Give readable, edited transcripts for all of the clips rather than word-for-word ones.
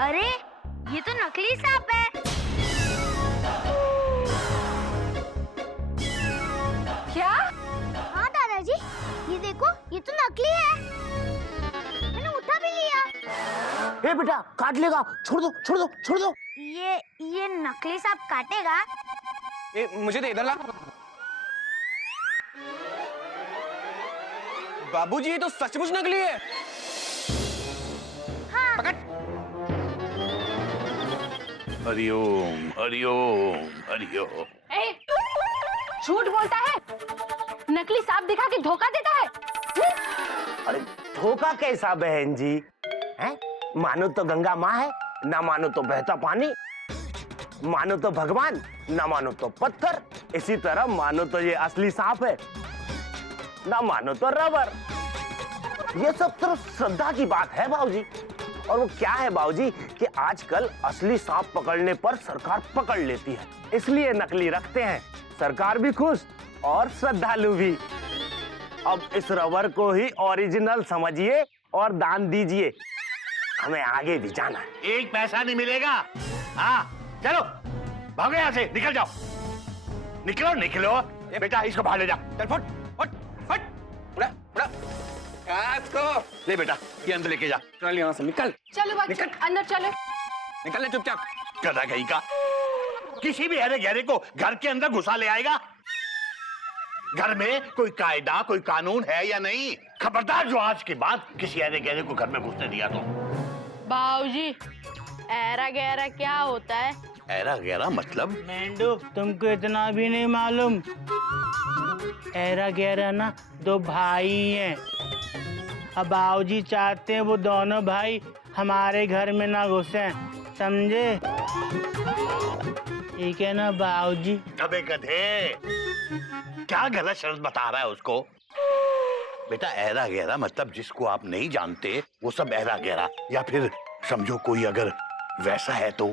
अरे ये तो नकली सांप है। क्या? हाँ दादाजी, ये देखो, ये तो नकली है। मैंने उठा भी लिया। ए बेटा, काट लेगा, छोड़ दो छोड़ दो छोड़ दो। ये नकली सांप काटेगा? मुझे दे, इधर ला। बाबूजी, ये तो सचमुच नकली है। हाँ। पकड़। हरिओम हरिओम हरिओम। झूठ बोलता है, नकली सांप दिखा के धोखा देता है। अरे धोखा कैसा बहन जी, हैं? मानो तो गंगा माँ है, ना मानो तो बहता पानी, मानो तो भगवान, ना मानो तो पत्थर, इसी तरह मानो तो ये असली सांप है, ना मानो तो रबर। ये सब तो श्रद्धा की बात है बाबूजी। और वो क्या है बाबूजी कि आजकल असली सांप पकड़ने पर सरकार पकड़ लेती है, इसलिए नकली रखते हैं। सरकार भी खुश और श्रद्धालु भी। अब इस रबर को ही ओरिजिनल समझिए और दान दीजिए, हमें आगे भी जाना है। एक पैसा नहीं मिलेगा। हाँ चलो, भागो यहाँ से, निकल जाओ, निकलो निकलो। बेटा इसको बाहर ले जा। चल फट फट फट। उड़ा उड़ा। इसको ले बेटा, ये अंदर लेके जा। चल यहाँ से निकल। चलो बच्चे, अंदर चलो। निकल ले चुपचाप। गधा कहीं का, किसी भी हरे गहरे को घर के अंदर घुसा ले आएगा। घर में कोई कायदा कोई कानून है या नहीं? खबरदार जो आज के बाद किसी हरे गहरे को घर में घुसने दिया तो। बाबूजी, ऐरा गहरा क्या होता है? ऐरा गहरा मतलब? मेंढू, तुमको इतना भी नहीं मालूम? ऐरा गहरा ना दो भाई हैं। अब बाबूजी चाहते हैं वो दोनों भाई हमारे घर में ना घुसे, समझे? ठीक है ना बाबूजी? अबे गधे, क्या गलत शब्द बता रहा है उसको? बेटा ऐरा गहरा मतलब जिसको आप नहीं जानते वो सब ऐरा गहरा, या फिर समझो कोई अगर वैसा है तो।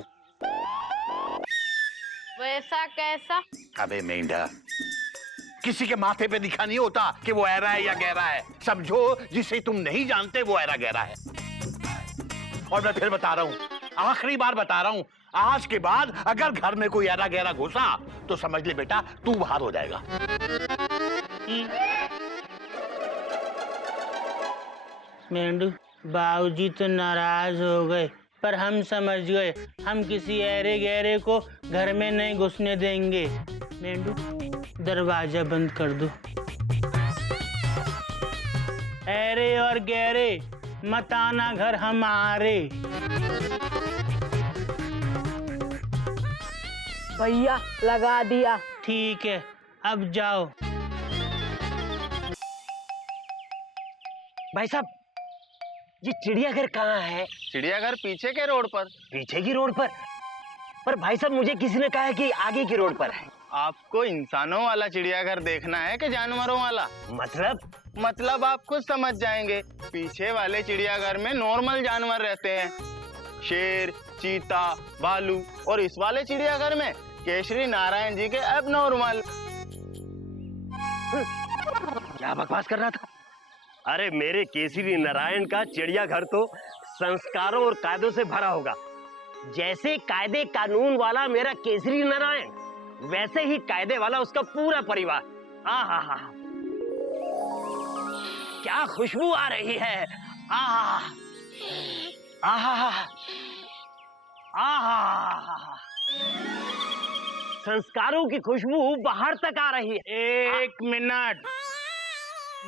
वैसा कैसा? अबे मेंढा, किसी के माथे पे लिखा नहीं होता कि वो ऐरा है या गहरा है। समझो जिसे तुम नहीं जानते वो ऐरा गहरा है। और मैं फिर बता रहा हूँ, आखिरी बार बता रहा हूँ, आज के बाद अगर घर में कोई ऐरा गहरा घुसा तो समझ ले बेटा तू बाहर हो जाएगा। मेंढू, बाबूजी तो नाराज हो गए, पर हम समझ गए, हम किसी ऐरे गहरे को घर में नहीं घुसने देंगे। मेंढू, दरवाजा बंद कर दो। ऐरे और गहरे मत आना घर हमारे। भैया लगा दिया। ठीक है, अब जाओ। भाई साहब, ये चिड़ियाघर कहाँ है? चिड़ियाघर पीछे के रोड पर। पीछे की रोड पर भाई साहब मुझे किसी ने कहा है कि आगे की रोड पर है। आपको इंसानों वाला चिड़ियाघर देखना है कि जानवरों वाला? मतलब आप खुद समझ जाएंगे। पीछे वाले चिड़ियाघर में नॉर्मल जानवर रहते हैं, शेर, चीता, भालू, और इस वाले चिड़ियाघर में केशरी नारायण जी के अब नॉर्मल। क्या बकवास कर रहा था? अरे मेरे केसरी नारायण का चिड़ियाघर तो संस्कारों और कायदों से भरा होगा। जैसे कायदे कानून वाला मेरा केसरी नारायण, वैसे ही कायदे वाला उसका पूरा परिवार। आहा, क्या खुशबू आ रही है। आहा, आहा, आहा, संस्कारों की खुशबू बाहर तक आ रही है। एक मिनट,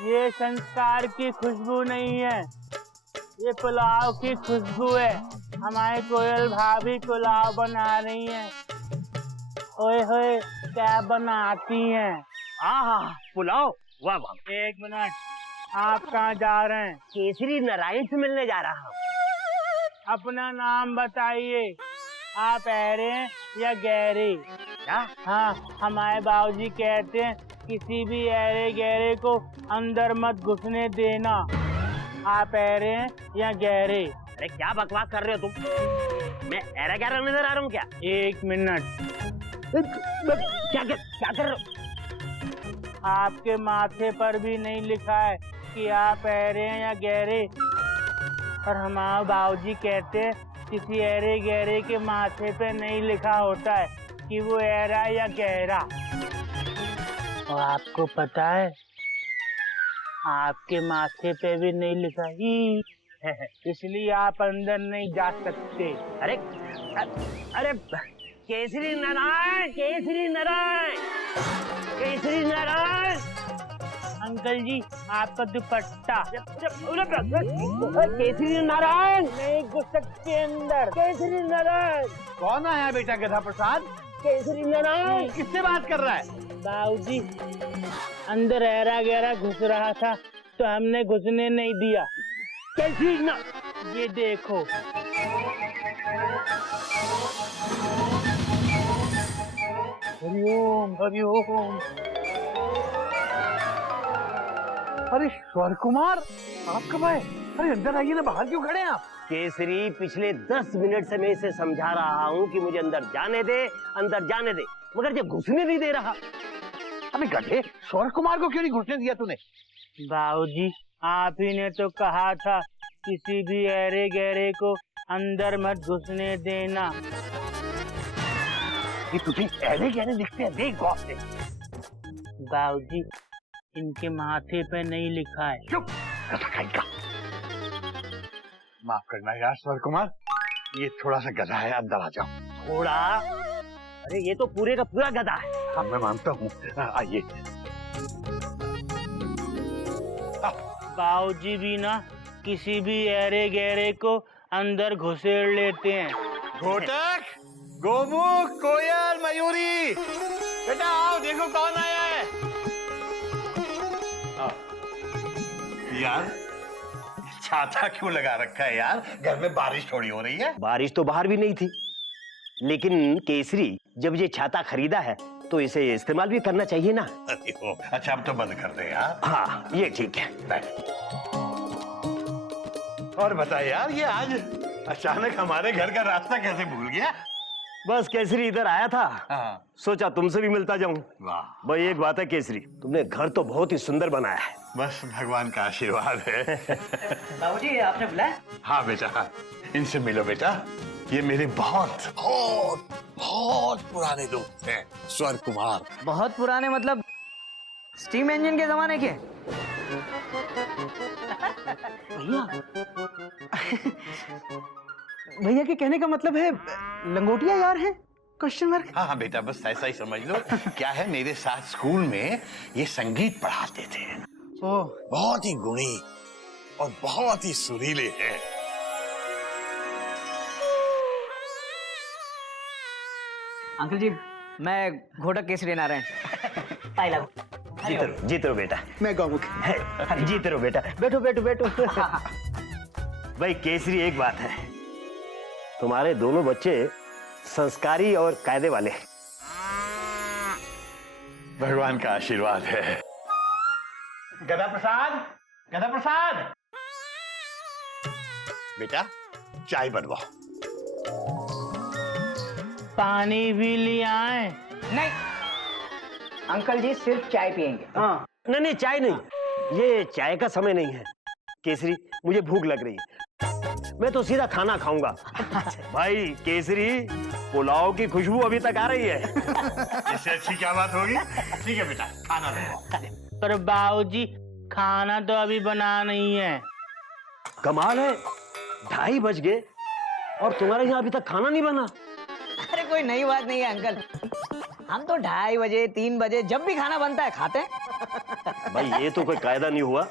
ये संस्कार की खुशबू नहीं है, ये पुलाव की खुशबू है। हमारे कोयल भाभी पुलाव बना रही हैं। ओए होए, क्या बनाती हैं? आहा, पुलाव, वाह वाह। एक मिनट, आप कहाँ जा रहे हैं? केसरी नारायण से मिलने जा रहा हूँ। अपना नाम बताइए, आप ऐरे या गहरे? क्या? हाँ, हमारे बाबूजी कहते हैं किसी भी ऐरे गहरे को अंदर मत घुसने देना। आप ऐरे या गहरे? अरे क्या बकवास कर रहे हो तुम? मैं ऐरा गहरा नजर आ रहा हूँ क्या? एक मिनट, क्या कर रहे हो? आपके माथे पर भी नहीं लिखा है कि आप ऐरे हैं या गहरे, और हमारे बाबूजी कहते हैं किसी ऐरे गहरे के माथे पे नहीं लिखा होता है कि वो ऐरा या गहरा। और आपको पता है, आपके माथे पे भी नहीं लिखा ही, इसलिए आप अंदर नहीं जा सकते। अरे अरे केसरी नारायण, केसरी नारायण, केसरी नारायण। अंकल जी, आपका दुपट्टा। केसरी नारायण, नहीं घुस सकते अंदर। केसरी नारायण, कौन आया बेटा गधा प्रसाद? केसरी नारायण। किससे बात कर रहा है? बाबूजी, अंदर ऐरा गहरा घुस रहा था तो हमने घुसने नहीं दिया। केसरी ना, ये देखो। हरिओम हरिओम। अरे स्वर कुमार, आप कब आए? अरे अंदर आइए ना, बाहर क्यों खड़े हैं आप? केसरी पिछले 10 मिनट से मैं इसे समझा रहा हूँ कि मुझे अंदर जाने दे, अंदर जाने दे, मगर ये घुसने नहीं दे रहा। अबे गधे, स्वर कुमार को क्यों नहीं घुसने दिया तूने? बाबूजी, आप ही ने तो कहा था किसी भी ऐरे गहरे को अंदर मत घुसने देना। ये तुझे ऐरे गहरे दिखते हैं, देख गौर से। बाबूजी, इनके माथे पे नहीं लिखा है। चुप, गधा कहीं का। माफ करना यार स्वर कुमार, ये थोड़ा सा गधा है, अंदर आ जाओ। थोड़ा? अरे ये तो पूरे का पूरा गधा है। हाँ मैं मानता हूँ, आइए। बाबूजी भी ना किसी भी ऐरे गहरे को अंदर घुसेड़ लेते हैं। घोटक, गोमुख, कोयल, मयूरी, बेटा आओ, देखो कौन आया है। यार छाता क्यों लगा रखा है यार? घर में बारिश थोड़ी हो रही है। बारिश तो बाहर भी नहीं थी, लेकिन केसरी जब ये छाता खरीदा है तो इसे इस्तेमाल भी करना चाहिए ना। अरे ओ, अच्छा अब तो बंद कर दे यार। हाँ ये ठीक है। बैठ। और बता यार, ये आज अचानक हमारे घर का रास्ता कैसे भूल गया? बस केसरी इधर आया था, हाँ। सोचा तुमसे भी मिलता जाऊं। वाह, भाई एक बात है केसरी, तुमने घर तो बहुत ही सुंदर बनाया है। बस भगवान का आशीर्वाद है। बाबूजी, आपने बुलाया? हाँ बेटा, हाँ। इनसे मिलो बेटा, ये मेरे बहुत बहुत बहुत पुराने दोस्त हैं, स्वर कुमार। बहुत पुराने मतलब स्टीम इंजन के जमाने के? भैया के कहने का मतलब है लंगोटिया यार है? Question mark. हाँ हाँ बेटा, बस ऐसा ही समझ लो। क्या है, मेरे साथ स्कूल में ये संगीत पढ़ाते थे। ओह, बहुत ही गुणी और बहुत ही सुरीले हैं। अंकल जी, मैं घोटक केसरी नारायण। I love. जीते रहो बेटा। मैं गौमुख। जीते रहो बेटा, बैठो बैठो बैठो। भाई केसरी एक बात है, तुम्हारे दोनों बच्चे संस्कारी और कायदे वाले हैं। भगवान का आशीर्वाद है। गधा प्रसाद, गधा प्रसाद, बेटा चाय बनवाओ। पानी भी ले आए? नहीं अंकल जी, सिर्फ चाय पियेंगे। हाँ। नहीं नहीं चाय नहीं, ये चाय का समय नहीं है। केसरी मुझे भूख लग रही है, मैं तो सीधा खाना खाऊंगा। भाई केसरी, पुलाव की खुशबू अभी तक आ रही है। इससे अच्छी क्या बात होगी? ठीक है बेटा, खाना ले। पर बाबूजी, खाना तो अभी बना नहीं है। कमाल है, 2:30 बज गए और तुम्हारे यहाँ अभी तक खाना नहीं बना। अरे कोई नई बात नहीं है अंकल, हम तो 2:30 बजे 3 बजे जब भी खाना बनता है खाते हैं। भाई ये तो कोई कायदा नहीं हुआ।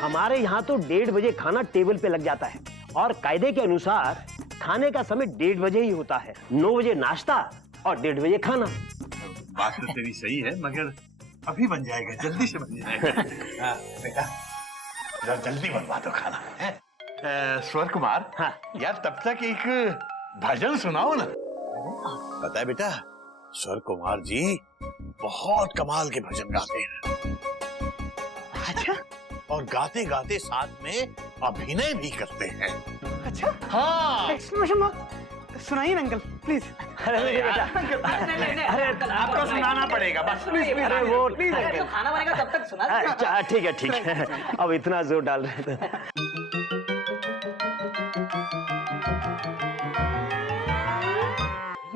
हमारे यहाँ तो 1:30 बजे खाना टेबल पे लग जाता है और कायदे के अनुसार खाने का समय 1:30 बजे ही होता है। 9 बजे नाश्ता और 1:30 बजे खाना। बात तो तेरी सही है, मगर अभी बन जाएगा, जल्दी से बन जाएगा। बेटा जरा जल्दी बनवा दो खाना। स्वर कुमार, हाँ। यार तब तक एक भजन सुनाओ ना। पता है बेटा, स्वर कुमार जी बहुत कमाल के भजन गाते हैं। अच्छा, और गाते गाते साथ में अभिनय भी करते हैं। अच्छा, हाँ। Exclamation mark. सुनाइए अंकल प्लीज। अरे बेटा, अरे आपको सुनाना पड़ेगा बस। प्लीज प्लीज, अरे वो तो खाना बनेगा तब तक सुना। अच्छा ठीक है। अब इतना जोर डाल रहे थे।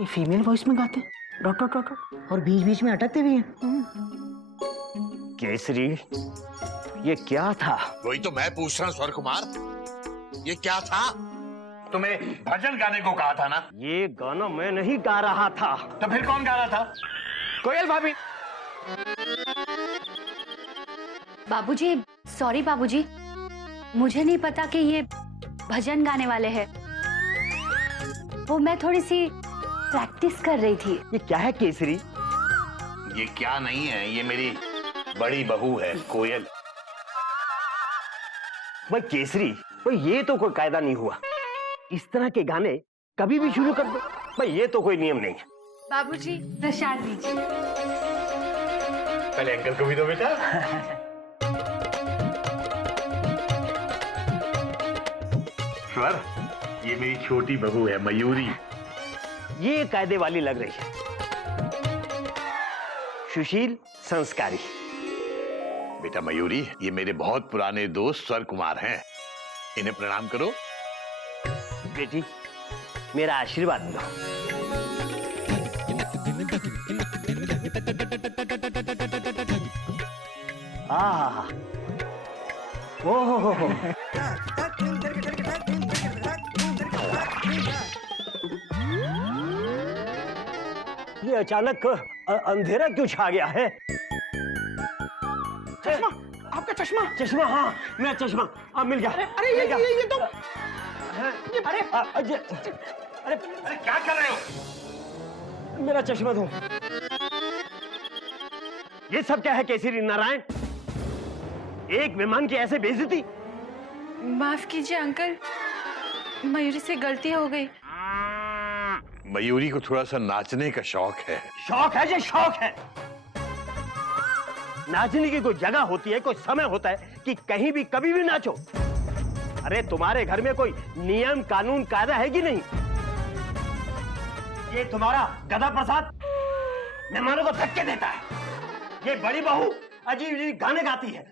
ये फीमेल वॉइस में गाते डॉट डॉट डॉट डॉट और बीच बीच में अटकते भी हैं। केसरी, ये क्या था? वही तो मैं पूछ रहा हूँ स्वर कुमार, ये क्या था? तुम्हें भजन गाने को कहा था ना? ये गाना मैं नहीं गा रहा था। तो फिर कौन गा रहा था? कोयल भाभी। बाबूजी, सॉरी बाबूजी, मुझे नहीं पता कि ये भजन गाने वाले हैं। वो मैं थोड़ी सी प्रैक्टिस कर रही थी। ये क्या है केसरी? ये क्या नहीं है, ये मेरी बड़ी बहू है कोयल। भाई केसरी, भाई ये तो कोई कायदा नहीं हुआ। इस तरह के गाने कभी भी शुरू कर दो, भाई ये तो कोई नियम नहीं है। बाबूजी, प्रसाद दीजिए। पहले अंकल को भी दो बेटा। स्वर, ये मेरी छोटी बहू है मयूरी। ये कायदे वाली लग रही है। सुशील, संस्कारी। बेटा मयूरी, ये मेरे बहुत पुराने दोस्त स्वर कुमार हैं, इन्हें प्रणाम करो। बेटी, मेरा आशीर्वाद दो। आहा, ओहो, ये अचानक अंधेरा क्यों छा गया है? चश्मा, आपका चश्मा। चश्मा, हाँ मेरा चश्मा, अब मिल गया। अरे ये तो अरे अरे क्या कर रहे हो? मेरा चश्मा दो। ये सब क्या है केसरी नारायण? एक मेहमान की ऐसे बेइज्जती? माफ कीजिए अंकल, मयूरी से गलती हो गई। मयूरी को थोड़ा सा नाचने का शौक है। शौक है, ये शौक है। नाचने की कोई जगह होती है, कोई समय होता है कि कहीं भी कभी भी नाचो। अरे तुम्हारे घर में कोई नियम कानून कायदा है कि नहीं? ये तुम्हारा गधा प्रसाद मेहमानों को धक्के देता है। ये बड़ी बहू अजीब अजीब गाने गाती है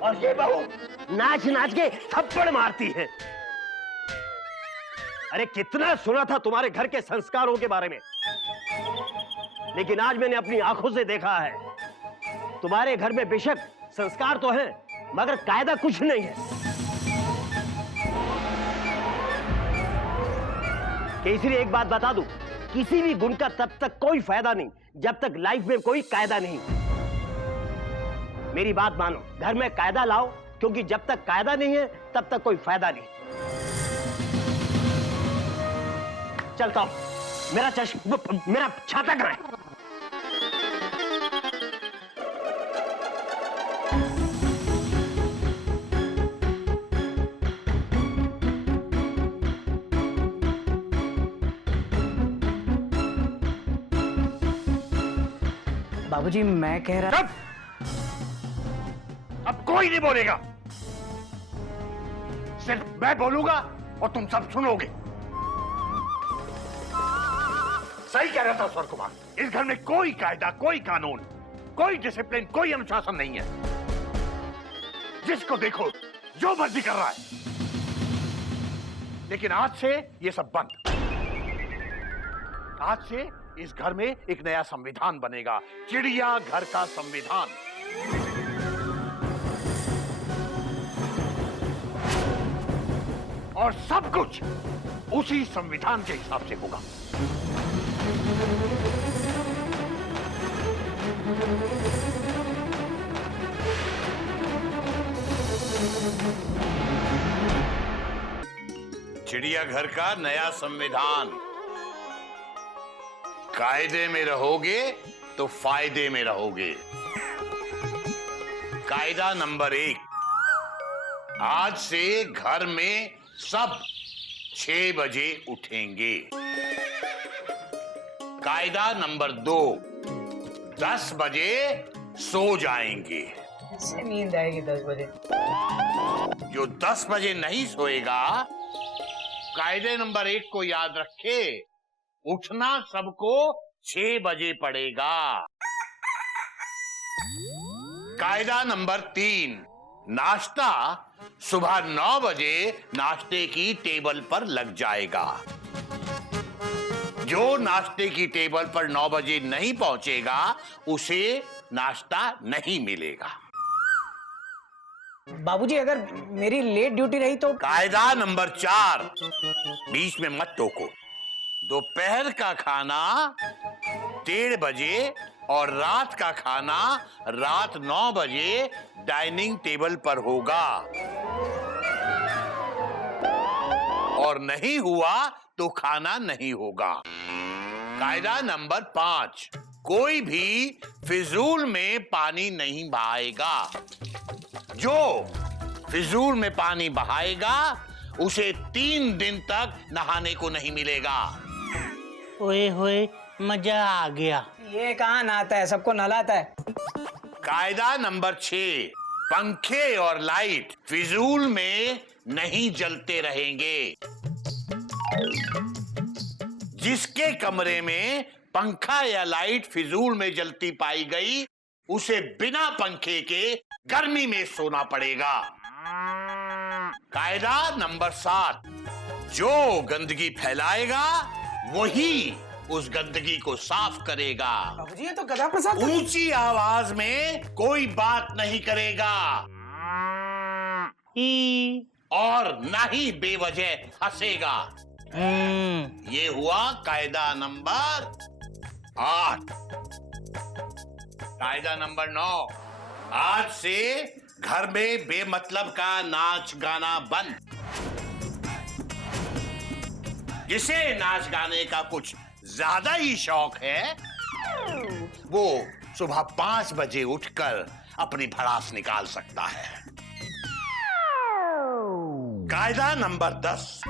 और ये बहू नाच नाच के थप्पड़ मारती है। अरे कितना सुना था तुम्हारे घर के संस्कारों के बारे में, लेकिन आज मैंने अपनी आंखों से देखा है। तुम्हारे घर में बेशक संस्कार तो हैं, मगर कायदा कुछ नहीं है। केसरी, एक बात बता दूं, किसी भी गुण का तब तक कोई फायदा नहीं जब तक लाइफ में कोई कायदा नहीं। मेरी बात मानो, घर में कायदा लाओ, क्योंकि जब तक कायदा नहीं है तब तक कोई फायदा नहीं। चलता हूं। मेरा छाता कहाँ है? बाबूजी, मैं कह रहा। चुप! अब कोई नहीं बोलेगा, सिर्फ मैं बोलूंगा और तुम सब सुनोगे। सही कह रहा था स्वर कुमार, इस घर में कोई कायदा, कोई कानून, कोई डिसिप्लिन, कोई अनुशासन नहीं है। जिसको देखो जो मर्जी कर रहा है। लेकिन आज से ये सब बंद। आज से इस घर में एक नया संविधान बनेगा, चिड़िया घर का संविधान। और सब कुछ उसी संविधान के हिसाब से होगा। चिड़ियाघर का नया संविधान। कायदे में रहोगे तो फायदे में रहोगे। कायदा नंबर 1, आज से घर में सब 6 बजे उठेंगे। कायदा नंबर 2, 10 बजे सो जाएंगे। इससे नींद आएगी 10 बजे। जो 10 बजे नहीं सोएगा, कायदे नंबर 1 को याद रखे, उठना सबको 6 बजे पड़ेगा। कायदा नंबर 3, नाश्ता सुबह 9 बजे नाश्ते की टेबल पर लग जाएगा। जो नाश्ते की टेबल पर 9 बजे नहीं पहुंचेगा उसे नाश्ता नहीं मिलेगा। बाबूजी अगर मेरी लेट ड्यूटी रही तो? कायदा नंबर 4, बीच में मत टोको। दोपहर का खाना 1:30 बजे और रात का खाना रात 9 बजे डाइनिंग टेबल पर होगा, और नहीं हुआ तो खाना नहीं होगा। कायदा नंबर 5, कोई भी फिजूल में पानी नहीं बहाएगा। जो फिजूल में पानी बहाएगा उसे 3 दिन तक नहाने को नहीं मिलेगा। ओए होए, मजा आ गया। ये कहाँ नहाता है, सबको नहलाता है। कायदा नंबर 6, पंखे और लाइट फिजूल में नहीं जलते रहेंगे। जिसके कमरे में पंखा या लाइट फिजूल में जलती पाई गई उसे बिना पंखे के गर्मी में सोना पड़ेगा। कायदा नंबर 7, जो गंदगी फैलाएगा वही उस गंदगी को साफ करेगा। बाबूजी ये तो गधा प्रसाद। ऊंची आवाज में कोई बात नहीं करेगा और ना ही बेवजह हंसेगा। ये हुआ कायदा नंबर 8। कायदा नंबर 9, आज से घर में बेमतलब का नाच गाना बंद। जिसे नाच गाने का कुछ ज्यादा ही शौक है वो सुबह 5 बजे उठकर अपनी भड़ास निकाल सकता है। कायदा नंबर 10,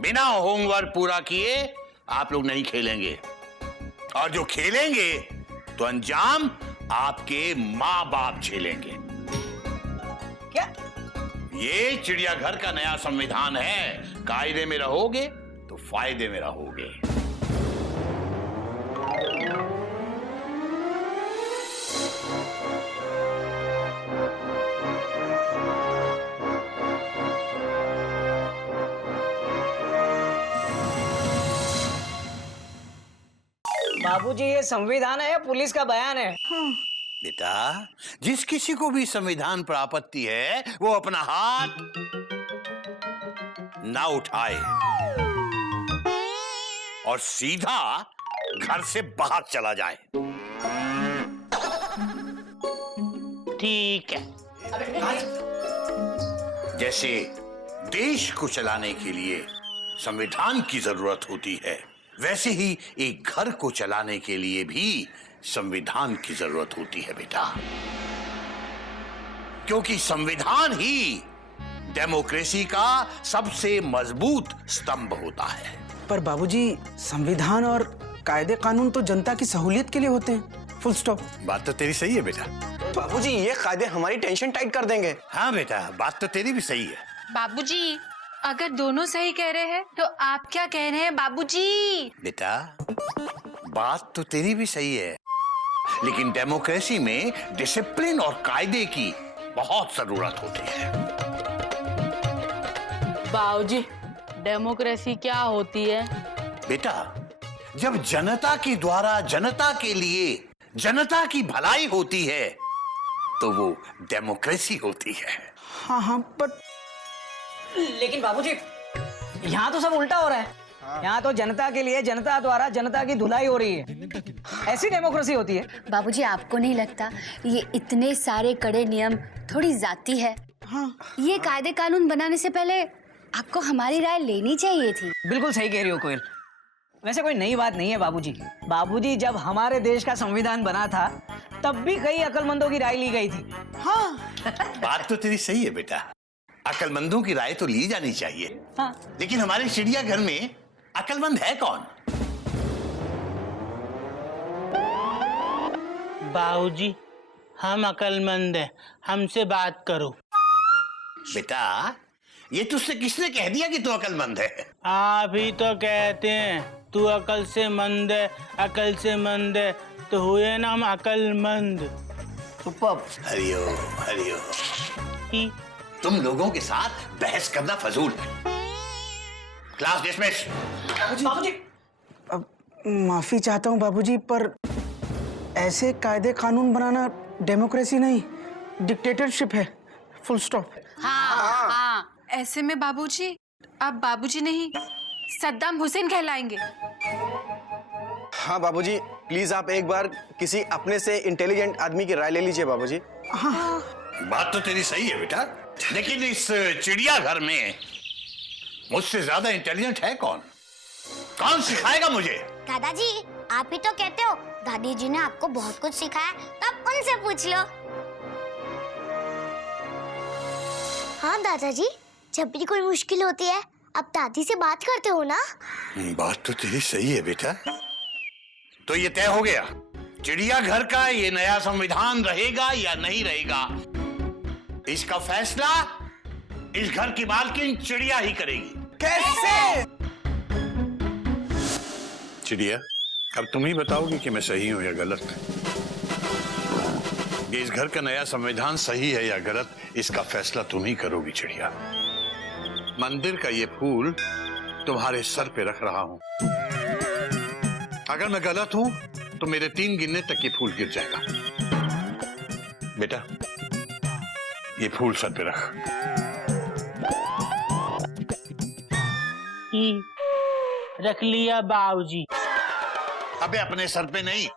बिना होमवर्क पूरा किए आप लोग नहीं खेलेंगे, और जो खेलेंगे तो अंजाम आपके माँ बाप झेलेंगे। क्या? ये चिड़ियाघर का नया संविधान है। कायदे में रहोगे तो फायदे में रहोगे। बाबूजी ये संविधान है या पुलिस का बयान है? बेटा, जिस किसी को भी संविधान पर आपत्ति है वो अपना हाथ ना उठाए और सीधा घर से बाहर चला जाए। ठीक है। जैसे देश को चलाने के लिए संविधान की जरूरत होती है, वैसे ही एक घर को चलाने के लिए भी संविधान की जरूरत होती है बेटा, क्योंकि संविधान ही डेमोक्रेसी का सबसे मजबूत स्तंभ होता है। पर बाबूजी संविधान और कायदे कानून तो जनता की सहूलियत के लिए होते हैं, फुल स्टॉप। बात तो तेरी सही है बेटा। बाबूजी ये कायदे हमारी टेंशन टाइट कर देंगे। हाँ बेटा, बात तो तेरी भी सही है। बाबूजी, अगर दोनों सही कह रहे हैं तो आप क्या कह रहे हैं बाबूजी? बेटा, बात तो तेरी भी सही है, लेकिन डेमोक्रेसी में डिसिप्लिन और कायदे की बहुत जरूरत होती है। बाबूजी, डेमोक्रेसी क्या होती है? बेटा, जब जनता के द्वारा जनता के लिए जनता की भलाई होती है तो वो डेमोक्रेसी होती है। हाँ हाँ, पर लेकिन बाबूजी यहाँ तो सब उल्टा हो रहा है। यहाँ तो जनता के लिए जनता द्वारा जनता की धुलाई हो रही है। ऐसी डेमोक्रेसी होती है? बाबूजी, आपको नहीं लगता ये इतने सारे कड़े नियम थोड़ी जाती है? हाँ। ये कायदे कानून बनाने से पहले आपको हमारी राय लेनी चाहिए थी। बिल्कुल सही कह रही हो कोयल। वैसे कोई नई बात नहीं है बाबूजी। बाबूजी, जब हमारे देश का संविधान बना था तब भी कई अक्लमंदों की राय ली गई थी। हाँ। बात तो तेरी सही है बेटा, अक्लमंदों की राय तो ली जानी चाहिए। हाँ। लेकिन हमारे चिड़ियाघर में अक्लमंद है कौन? बाबूजी, हम अक्लमंद हैं, हमसे बात करो। बेटा, ये तुझसे किसने कह दिया कि तू अक्लमंद है? आप ही तो कहते हैं तू अकल से मंद है, अकल से मंद है, तो हुए ना हम अकलमंद। हरिओम हरिओम। तुम लोगों के साथ बहस करना फजूल है। Class dismiss. बाबूजी, अब माफी चाहता हूँ बाबूजी, पर ऐसे कायदे कानून बनाना डेमोक्रेसी नहीं, डिक्टेटरशिप है। Full stop. हाँ। ऐसे में बाबूजी आप बाबूजी नहीं सद्दाम हुसैन कहलाएंगे। हाँ बाबूजी, प्लीज आप एक बार किसी अपने से इंटेलिजेंट आदमी की राय ले लीजिए बाबूजी। बात तो तेरी सही है बेटा, लेकिन इस चिड़ियाघर में मुझसे ज्यादा इंटेलिजेंट है कौन? कौन सिखाएगा मुझे? दादाजी आप ही तो कहते हो दादी जी ने आपको बहुत कुछ सिखाया, तब उनसे पूछ लो। हाँ दादाजी, जब भी कोई मुश्किल होती है अब दादी से बात करते हो ना? बात तो तेरी सही है बेटा। तो ये तय हो गया, चिड़ियाघर का ये नया संविधान रहेगा या नहीं रहेगा, इसका फैसला इस घर की मालकिन चिड़िया ही करेगी। कैसे? चिड़िया, अब तुम ही बताओगी कि मैं सही हूं या गलत। ये इस घर का नया संविधान सही है या गलत, इसका फैसला तुम ही करोगी चिड़िया। मंदिर का ये फूल तुम्हारे सर पे रख रहा हूं। अगर मैं गलत हूं तो मेरे 3 गिनने तक ये फूल गिर जाएगा। बेटा, ये फूल सर पे रख। रख लिया बाबूजी। अबे अपने सर पे नहीं।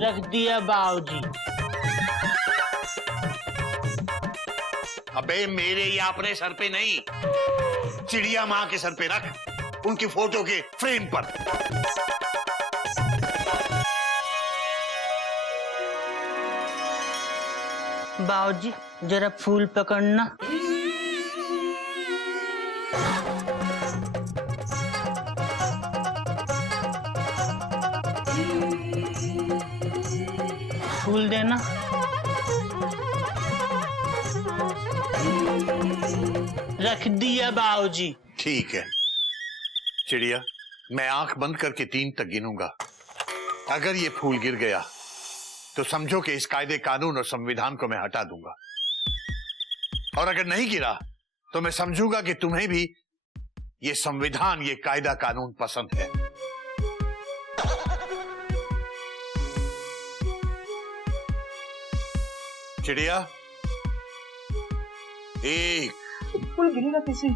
रख दिया बाबूजी। अबे मेरे या अपने सर पे नहीं, चिड़िया माँ के सर पे रख, उनकी फोटो के फ्रेम पर। बाबूजी जरा फूल पकड़ना। फूल देना। रख दिया बाबूजी। ठीक है चिड़िया, मैं आंख बंद करके 3 तक गिनूंगा। अगर ये फूल गिर गया तो समझो कि इस कायदे कानून और संविधान को मैं हटा दूंगा, और अगर नहीं गिरा तो मैं समझूंगा कि तुम्हें भी ये संविधान, ये कायदा कानून पसंद है। चिड़िया, 1। फूल गिरेगा कैसे?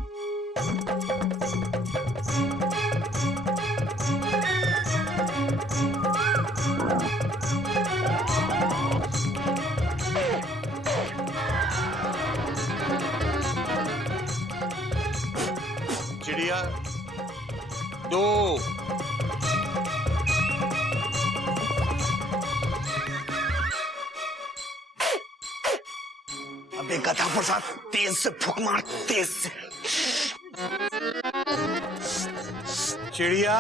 चिड़िया, 2। अबे गधा प्रसाद, तेज से फूंक मार, तेज से। चिड़िया,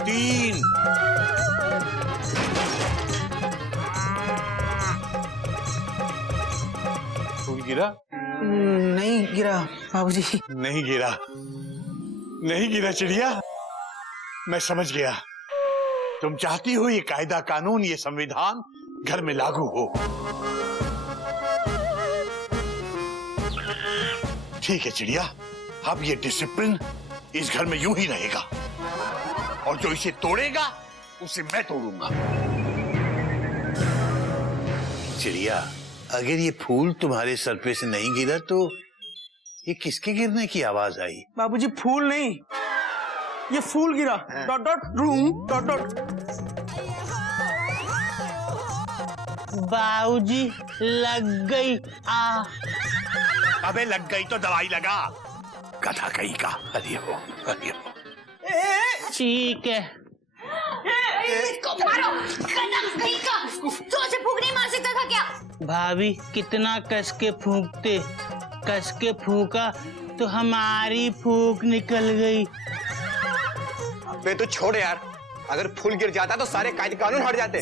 3। फूल गिरा? नहीं गिरा बाबूजी। नहीं गिरा, नहीं गिरा चिड़िया। मैं समझ गया, तुम चाहती हो ये कायदा कानून, ये संविधान घर में लागू हो। ठीक है चिड़िया, अब ये डिसिप्लिन इस घर में यूं ही रहेगा, और जो इसे तोड़ेगा उसे मैं तोड़ूंगा। चिड़िया, अगर ये फूल तुम्हारे सर पे से नहीं गिरा तो ये किसके गिरने की आवाज आई? बाबूजी फूल नहीं, ये फूल गिरा। Dot dot room dot dot. बाबूजी लग गई। अबे लग गई तो दवाई लगा, गधा कहीं का। हरि हो, हरि हो। ठीक है। जोर से फूंक नहीं मार सकता था क्या? भाभी कितना कस के फूंकते, कस के फूंका तो हमारी फूंक निकल गई। अबे तो छोड़ यार, अगर फूल गिर जाता तो सारे कायदे कानून हट जाते।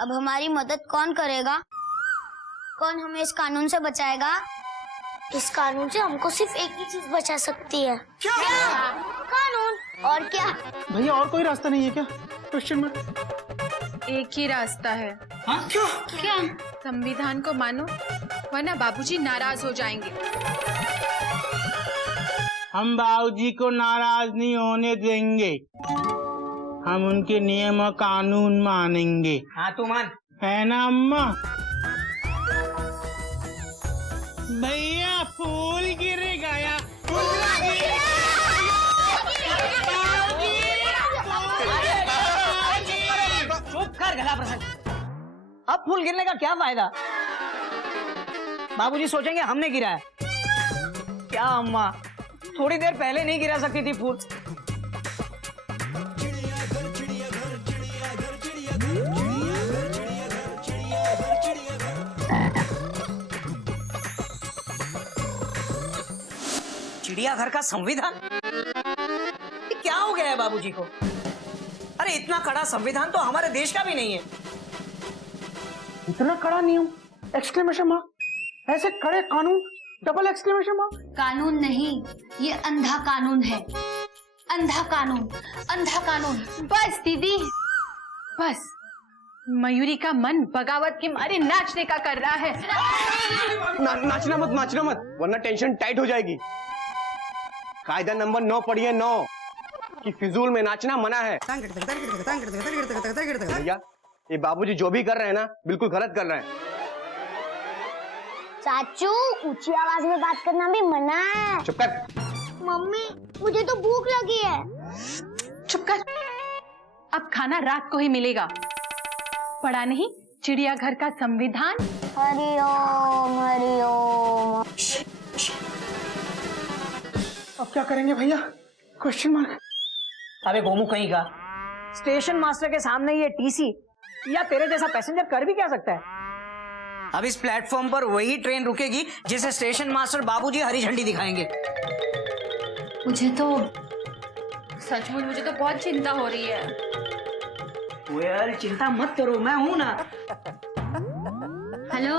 अब हमारी मदद कौन करेगा? कौन हमें इस कानून से बचाएगा? इस कानून से हमको सिर्फ एक ही चीज बचा सकती है। क्या? कानून। और क्या? भैया और कोई रास्ता नहीं है क्या? Question mark. एक ही रास्ता है। हाँ? क्या? संविधान को मानो वरना बाबूजी नाराज हो जाएंगे। हम बाबूजी को नाराज नहीं होने देंगे। हम उनके नियम और कानून मानेंगे। हाँ तू मान। है ना अम्मा? भैया फूल गिर गया। चुप कर गला प्रसन्न। अब फूल गिरने का क्या फायदा? बाबूजी सोचेंगे हमने गिरा है। क्या अम्मा, थोड़ी देर पहले नहीं गिरा सकती थी फूल? चिड़ियाघर का संविधान? ये क्या हो गया है बाबूजी को? अरे इतना कड़ा संविधान तो हमारे देश का भी नहीं है। इतना कड़ा नियम, एक्सक्लेमेशन मार्क, ऐसे कड़े कानून, डबल एक्सक्लेमेशन मार्क। कानून नहीं, ये अंधा कानून है। अंधा कानून, अंधा कानून। बस दीदी, बस। मयूरी का मन बगावत के मारे नाचने का कर रहा है। नाचना मत, वरना टेंशन टाइट हो जाएगी। कायदा नंबर 9 पढ़िए, 9 कि फिजूल में नाचना मना है। भैया, ये बाबूजी जो भी कर रहे हैं ना, बिल्कुल गलत कर रहे हैं। चाचू, ऊंची आवाज में बात करना भी मना है। चुप कर। मम्मी, मुझे तो भूख लगी है। चुप कर। अब खाना रात को ही मिलेगा। पढ़ा नहीं चिड़ियाघर का संविधान? हरिओम हरिओम। अब क्या करेंगे भैया? Question mark. अबे गोमू कहीं का, स्टेशन मास्टर के सामने ये टीसी या तेरे जैसा पैसेंजर कर भी क्या सकता है? अब इस प्लेटफॉर्म पर वही ट्रेन रुकेगी जिसे स्टेशन मास्टर बाबूजी हरी झंडी दिखाएंगे। मुझे तो सचमुच मुझे तो बहुत चिंता हो रही है। यार चिंता मत करो, मैं हूं ना। हेलो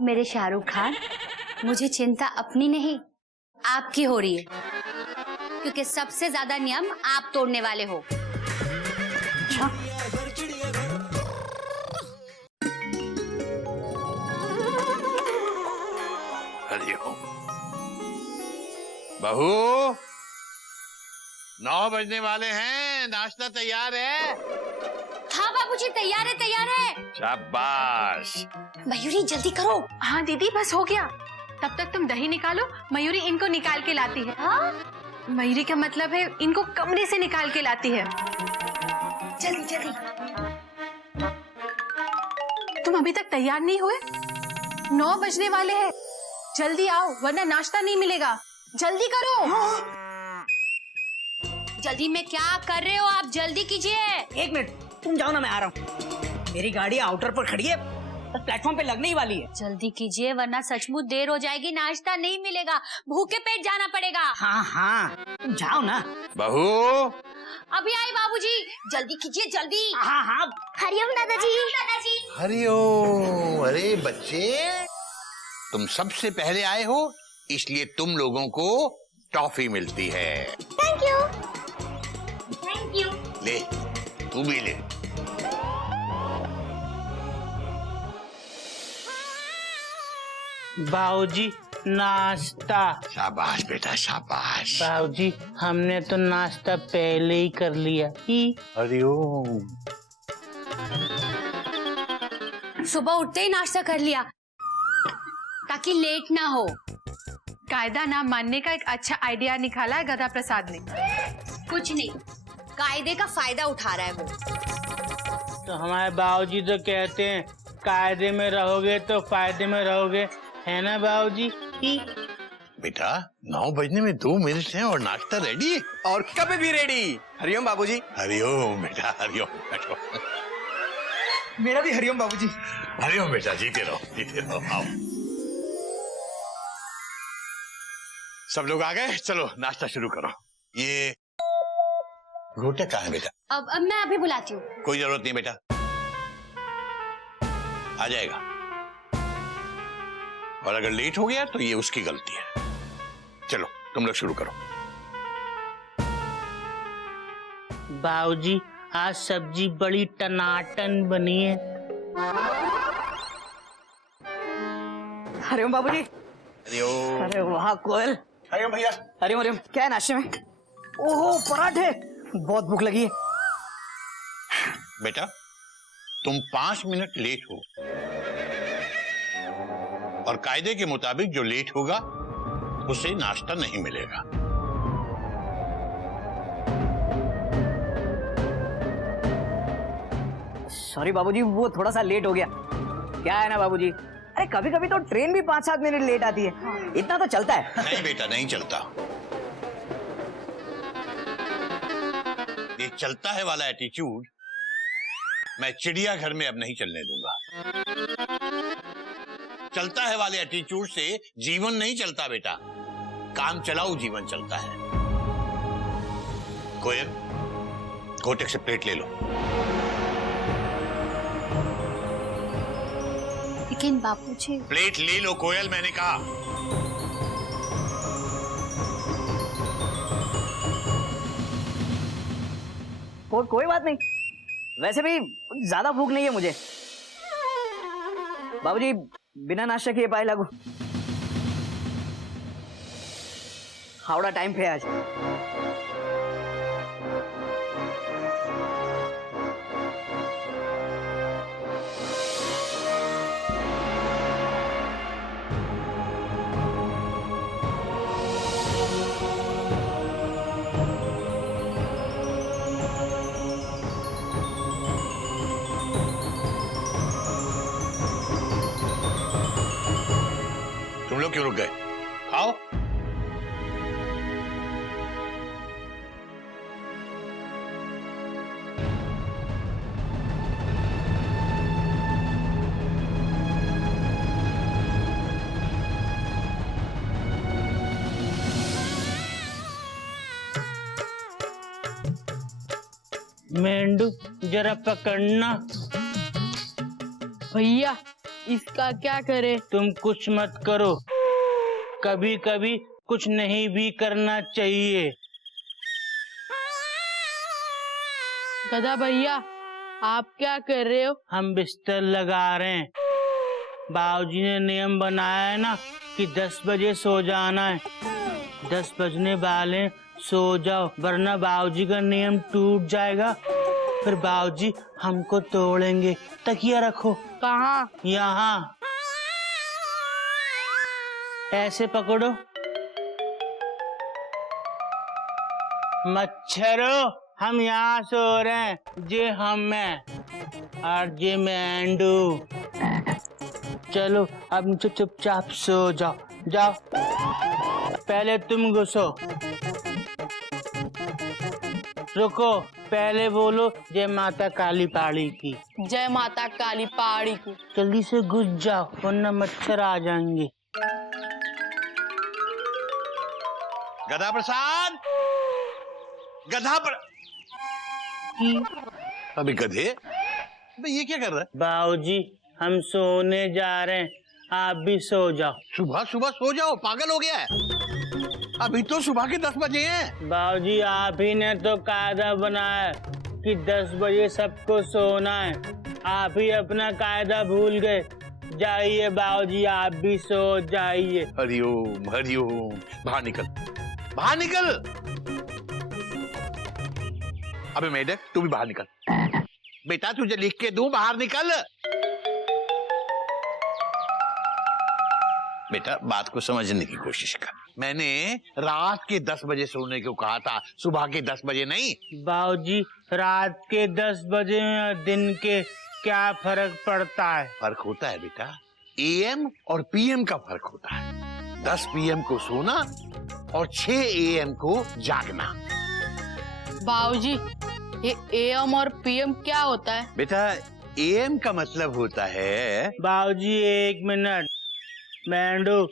मेरे शाहरुख खान, मुझे चिंता अपनी नहीं आपकी हो रही है, क्योंकि सबसे ज्यादा नियम आप तोड़ने वाले हो। अच्छा, हरिओम। बहू, 9 बजने वाले हैं, नाश्ता तैयार है? हाँ बाबूजी, तैयार है, तैयार है। शाबाश। मयूरी जल्दी करो। हाँ दीदी, बस हो गया। तब तक तुम दही निकालो, मयूरी इनको निकाल के लाती है। हाँ? मयूरी का मतलब है इनको कमरे से निकाल के लाती है। जल्दी जल्दी। तुम अभी तक तैयार नहीं हुए? 9 बजने वाले हैं, जल्दी आओ वरना नाश्ता नहीं मिलेगा। जल्दी करो। जल्दी में क्या कर रहे हो आप? जल्दी कीजिए। 1 मिनट, तुम जाओ ना, मैं आ रहा हूँ। मेरी गाड़ी आउटर पर खड़ी है, प्लेटफॉर्म पे लगने ही वाली है। जल्दी कीजिए वरना सचमुच देर हो जाएगी, नाश्ता नहीं मिलेगा, भूखे पेट जाना पड़ेगा। हाँ हाँ, तुम जाओ ना। बहू, अभी आई बाबूजी, जल्दी कीजिए जल्दी। हाँ हाँ। हरिओम दादाजी। दादाजी। हरिओम। अरे बच्चे, तुम सबसे पहले आए हो, इसलिए तुम लोगों को टॉफी मिलती है। Thank you. Thank you. ले, तू भी ले। बाबूजी, नाश्ता। शाबाश बेटा, शाबाश। बाबूजी, हमने तो नाश्ता पहले ही कर लिया। हरिओम। सुबह उठते ही नाश्ता कर लिया ताकि लेट ना हो। कायदा ना मानने का एक अच्छा आइडिया निकाला है गधा प्रसाद ने। कुछ नहीं, कायदे का फायदा उठा रहा है वो। तो हमारे बाबूजी तो कहते हैं कायदे में रहोगे तो फायदे में रहोगे, है ना बाबूजी? बेटा, 9 बजने में 2 मिनट हैं और नाश्ता रेडी है। और कभी भी रेडी। हरिओम बाबूजी। हरिओम बेटा, हरिओम। बैठो। मेरा भी हरिओम बाबूजी। हरिओम बेटा, जीते रहो, जीते रहो। आओ, सब लोग आ गए? चलो नाश्ता शुरू करो। ये घोटा कहाँ है बेटा? अब मैं अभी बुलाती हूँ। कोई जरूरत नहीं बेटा, आ जाएगा। और अगर लेट हो गया तो ये उसकी गलती है। चलो तुम लोग शुरू करो। बाबूजी, आज सब्जी बड़ी टनाटन बनी है। हरिओम बाबूजी। हरिओम। अरे वाह कोयल। हरिओम भैया। हरिओम हरिओम। क्या है नाश्ते में? ओहो पराठे, बहुत भूख लगी है। बेटा तुम 5 मिनट लेट हो और कायदे के मुताबिक जो लेट होगा उसे नाश्ता नहीं मिलेगा। सॉरी बाबूजी, वो थोड़ा सा लेट हो गया। क्या है ना बाबूजी, अरे कभी कभी तो ट्रेन भी 5-7 मिनट लेट आती है। इतना तो चलता है। नहीं बेटा नहीं चलता। ये चलता है वाला एटीट्यूड मैं चिड़ियाघर में अब नहीं चलने दूंगा। चलता है वाले एटीट्यूड से जीवन नहीं चलता बेटा, काम चलाऊ जीवन चलता है। कोयल कोटेक से प्लेट ले लो। लेकिन बापूजी। प्लेट ले लो कोयल, मैंने कहा। कोई बात नहीं, वैसे भी ज्यादा भूख नहीं है मुझे। बाबूजी बिना नाश्ता किए पाए लागू। हावड़ा टाइम पे आज। तुम लोग क्यों रुक गए? खाओ। मेंढू जरा पकड़ना। भैया इसका क्या करे? तुम कुछ मत करो, कभी कभी कुछ नहीं भी करना चाहिए। गधा भैया आप क्या कर रहे हो? हम बिस्तर लगा रहे हैं। बाबूजी ने नियम बनाया है ना कि 10 बजे सो जाना है। 10 बजने वाले सो जाओ, वरना बाबूजी का नियम टूट जाएगा। फिर बाबूजी हमको तोड़ेंगे। तकिया रखो। कहाँ? यहाँ। ऐसे पकड़ो। मच्छरों हम यहाँ सो रहे हैं। जे हम हैं और जे मेंढू। चलो अब नीचे चुपचाप सो जाओ। जाओ पहले तुम घुसो। रुको, पहले बोलो जय माता काली पहाड़ी की। जय माता काली पहाड़ी की। जल्दी से घुस जाओ वरना मच्छर आ जाएंगे। गधा प्रसाद, गधा पर अभी गधे, अबे ये क्या कर रहा है? बाबूजी हम सोने जा रहे हैं, आप भी सो जाओ। सुबह सुबह सो जाओ, पागल हो गया है? अभी तो सुबह के 10 बजे हैं। बाबूजी आप ही ने तो कायदा बनाया कि 10 बजे सबको सोना है। आप ही अपना कायदा भूल गए। जाइए बाबूजी आप भी सो जाइए। हरिओम हरिओम। बाहर निकल, बाहर निकल। अबे मेढक तू भी बाहर निकल। बेटा तुझे लिख के दूं, बाहर निकल। बेटा बात को समझने की कोशिश कर। मैंने रात के 10 बजे सोने को कहा था, सुबह के 10 बजे नहीं। बाबूजी रात के 10 बजे में दिन के क्या फर्क पड़ता है? फर्क होता है बेटा, AM और PM का फर्क होता है। 10 PM को सोना और 6 AM को जागना। बाबूजी ये AM और PM क्या होता है? बेटा AM का मतलब होता है। बाबूजी 1 मिनट। मेंढू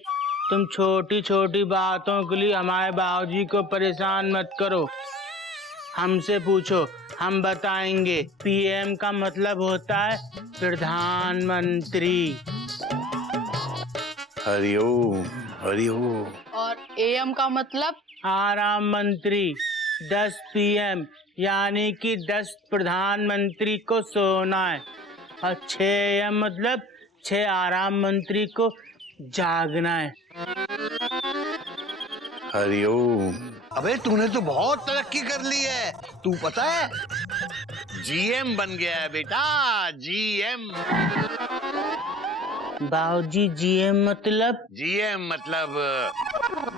तुम छोटी छोटी बातों के लिए हमारे बाबूजी को परेशान मत करो। हमसे पूछो, हम बताएंगे। PM का मतलब होता है प्रधानमंत्री। हरिओम हरिओम। और AM का मतलब? आराम मंत्री। 10 PM यानी कि 10 प्रधानमंत्री को सोना है। और 6 AM मतलब 6 आराम मंत्री को जागना है। हरिओम। अबे तूने तो बहुत तरक्की कर ली है। तू पता है जीएम बन गया है बेटा, जीएम। बाबूजी जीएम मतलब? जीएम मतलब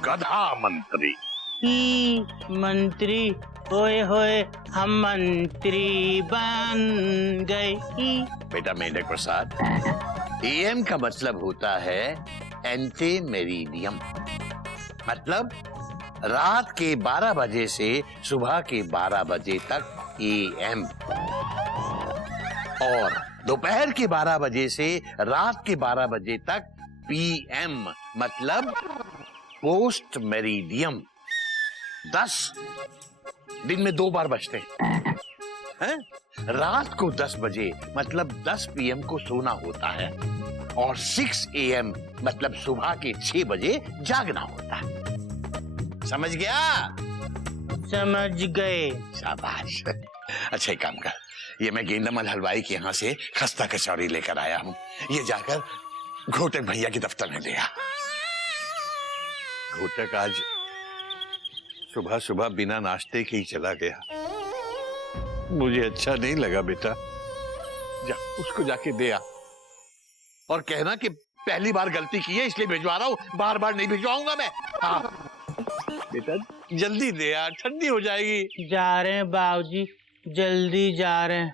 गधा मंत्री। ही मंत्री, ओए होए हम मंत्री बन गए ही। बेटा मेढक प्रसाद, एएम का मतलब होता है एंटे मेरिडियम, मतलब रात के 12 बजे से सुबह के 12 बजे तक एएम, और दोपहर के 12 बजे से रात के 12 बजे तक पीएम, मतलब पोस्ट मेरिडियम। 10 दिन में 2 बार बजते हैं। रात को 10 बजे मतलब 10 पीएम को सोना होता है, और 6 AM मतलब सुबह के 6 बजे जागना होता है। समझ गया? समझ गए। शाबाश। अच्छा एक काम कर, ये मैं गेंदामल हलवाई के यहाँ से खस्ता कचौरी लेकर आया हूँ, ये जाकर घोटक भैया के दफ्तर में ले आ। घोटक आज सुबह सुबह बिना नाश्ते के ही चला गया, मुझे अच्छा नहीं लगा। बेटा जा उसको जाके दे आ, और कहना कि पहली बार गलती की है इसलिए भिजवा रहा हूँ, बार बार नहीं भिजवाऊंगा मैं। हाँ बेटा जल्दी दे यार, ठंडी हो जाएगी। जा रहे हैं बाबूजी, जल्दी जा रहे हैं।